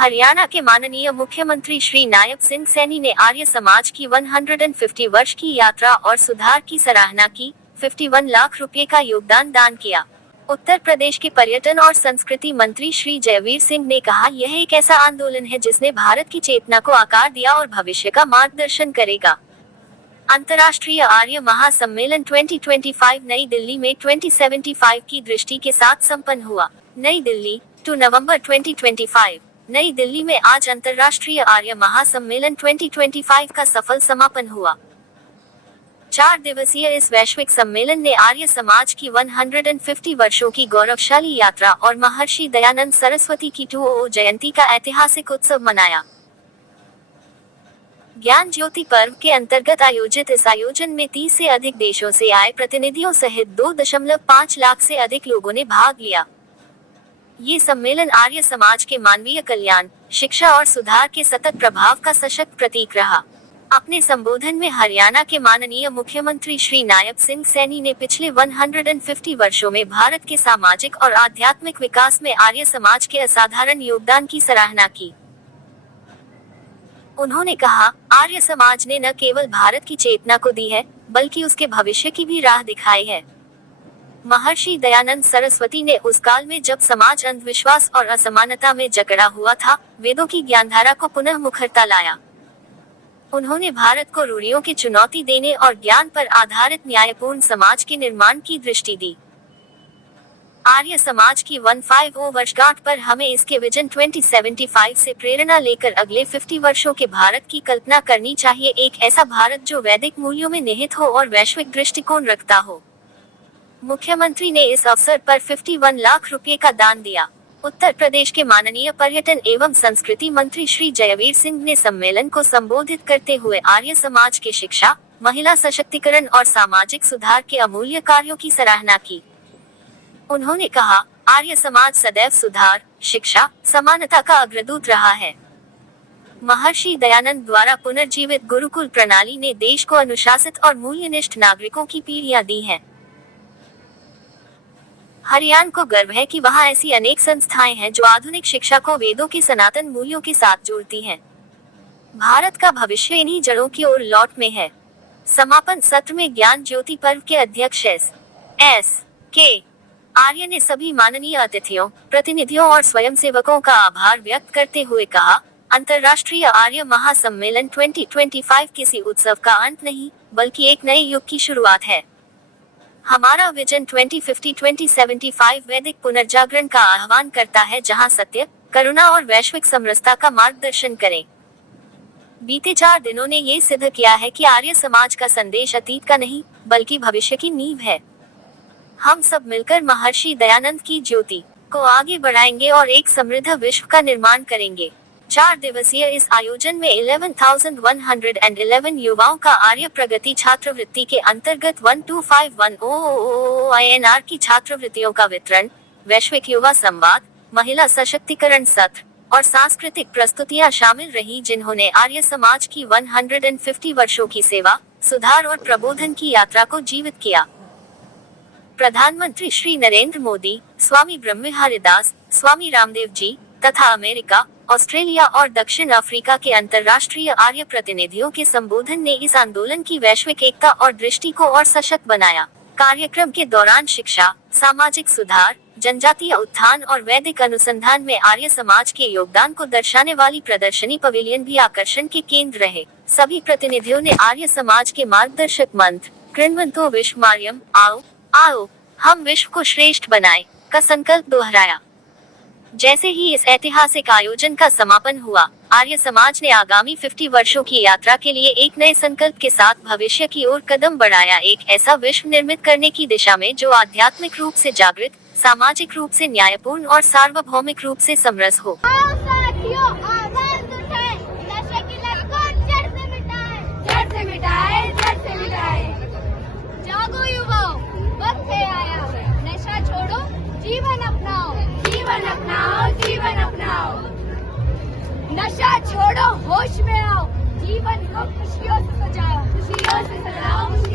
हरियाणा के माननीय मुख्यमंत्री श्री नायब सिंह सैनी ने आर्य समाज की 150 वर्ष की यात्रा और सुधार की सराहना की। 51 लाख रुपए का योगदान दान किया। उत्तर प्रदेश के पर्यटन और संस्कृति मंत्री श्री जयवीर सिंह ने कहा, यह एक ऐसा आंदोलन है जिसने भारत की चेतना को आकार दिया और भविष्य का मार्गदर्शन करेगा। अंतर्राष्ट्रीय आर्य महासम्मेलन 2025 नई दिल्ली में 2075 की दृष्टि के साथ संपन्न हुआ। नई दिल्ली 2 नवंबर 2025। नई दिल्ली में आज अंतर्राष्ट्रीय आर्य महासम्मेलन 2025 का सफल समापन हुआ। 4 दिवसीय इस वैश्विक सम्मेलन ने आर्य समाज की 150 वर्षों की गौरवशाली यात्रा और महर्षि दयानंद सरस्वती की 200 जयंती का ऐतिहासिक उत्सव मनाया। ज्ञान ज्योति पर्व के अंतर्गत आयोजित इस आयोजन में 30 से अधिक देशों से आए प्रतिनिधियों सहित 2.5 लाख से अधिक लोगों ने भाग लिया। ये सम्मेलन आर्य समाज के मानवीय कल्याण, शिक्षा और सुधार के सतत प्रभाव का सशक्त प्रतीक रहा। अपने संबोधन में हरियाणा के माननीय मुख्यमंत्री श्री नायब सिंह सैनी ने पिछले 150 वर्षों में भारत के सामाजिक और आध्यात्मिक विकास में आर्य समाज के असाधारण योगदान की सराहना की। उन्होंने कहा, आर्य समाज ने न केवल भारत की चेतना को दी है, बल्कि उसके भविष्य की भी राह दिखाई है। महर्षि दयानंद सरस्वती ने उस काल में जब समाज अंधविश्वास और असमानता में जकड़ा हुआ था, वेदों की ज्ञानधारा को पुनः मुखरता लाया। उन्होंने भारत को रूढ़ियों की चुनौती देने और ज्ञान पर आधारित न्यायपूर्ण समाज के निर्माण की दृष्टि दी। आर्य समाज की 150 वर्षगांठ पर हमें इसके विजन 2075 से प्रेरणा लेकर अगले 50 वर्षों के भारत की कल्पना करनी चाहिए। एक ऐसा भारत जो वैदिक मूल्यों में निहित हो और वैश्विक दृष्टिकोण रखता हो। मुख्यमंत्री ने इस अवसर पर 51 लाख रुपए का दान दिया। उत्तर प्रदेश के माननीय पर्यटन एवं संस्कृति मंत्री श्री जयवीर सिंह ने सम्मेलन को संबोधित करते हुए आर्य समाज के शिक्षा, महिला सशक्तिकरण और सामाजिक सुधार के अमूल्य कार्यों की सराहना की। उन्होंने कहा, आर्य समाज सदैव सुधार, शिक्षा, समानता का अग्रदूत रहा है। महर्षि दयानंद द्वारा पुनर्जीवित गुरुकुल प्रणाली ने देश को अनुशासित और मूल्यनिष्ठ नागरिकों की पीढ़ियां दी हैं। हरियाणा को गर्व है कि वहाँ ऐसी अनेक संस्थाएं हैं जो आधुनिक शिक्षा को वेदों के सनातन मूल्यों के साथ जोड़ती हैं। भारत का भविष्य इन्हीं जड़ों की ओर लौट में है। समापन सत्र में ज्ञान ज्योति पर्व के अध्यक्ष एस के आर्य ने सभी माननीय अतिथियों, प्रतिनिधियों और स्वयंसेवकों का आभार व्यक्त करते हुए कहा, अंतर्राष्ट्रीय आर्य महासम्मेलन 2025 किसी उत्सव का अंत नहीं, बल्कि एक नए युग की शुरुआत है। हमारा विजन 2050-2075 वैदिक पुनर्जागरण का आह्वान करता है, जहां सत्य, करुणा और वैश्विक समरसता का मार्गदर्शन करें। बीते 4 दिनों ने ये सिद्ध किया है कि आर्य समाज का संदेश अतीत का नहीं, बल्कि भविष्य की नींव है। हम सब मिलकर महर्षि दयानंद की ज्योति को आगे बढ़ाएंगे और एक समृद्ध विश्व का निर्माण करेंगे। 4 दिवसीय इस आयोजन में 11,111 युवाओं का आर्य प्रगति छात्रवृत्ति के अंतर्गत 12510 INR की छात्रवृत्तियों का वितरण, वैश्विक युवा संवाद, महिला सशक्तिकरण सत्र और सांस्कृतिक प्रस्तुतियां शामिल रही, जिन्होंने आर्य समाज की 150 वर्षों की सेवा, सुधार और प्रबोधन की यात्रा को जीवित किया। प्रधानमंत्री श्री नरेंद्र मोदी, स्वामी ब्रह्मविहारी दास, स्वामी रामदेव जी तथा अमेरिका, ऑस्ट्रेलिया और दक्षिण अफ्रीका के अंतर्राष्ट्रीय आर्य प्रतिनिधियों के संबोधन ने इस आंदोलन की वैश्विक एकता और दृष्टि को और सशक्त बनाया। कार्यक्रम के दौरान शिक्षा, सामाजिक सुधार, जनजातीय उत्थान और वैदिक अनुसंधान में आर्य समाज के योगदान को दर्शाने वाली प्रदर्शनी पवेलियन भी आकर्षण के केंद्र रहे। सभी प्रतिनिधियों ने आर्य समाज के मार्गदर्शक मंत्र कृण्वन्तो विश्वमार्यम्, आओ आओ हम विश्व को श्रेष्ठ बनाएं का संकल्प दोहराया। जैसे ही इस ऐतिहासिक आयोजन का समापन हुआ, आर्य समाज ने आगामी 50 वर्षों की यात्रा के लिए एक नए संकल्प के साथ भविष्य की ओर कदम बढ़ाया, एक ऐसा विश्व निर्मित करने की दिशा में जो आध्यात्मिक रूप से जागृत, सामाजिक रूप से न्यायपूर्ण और सार्वभौमिक रूप से समरस हो। नशा छोड़ो, होश में आओ, जीवन को खुशियों से सजाओ, खुशियों से सजाओ।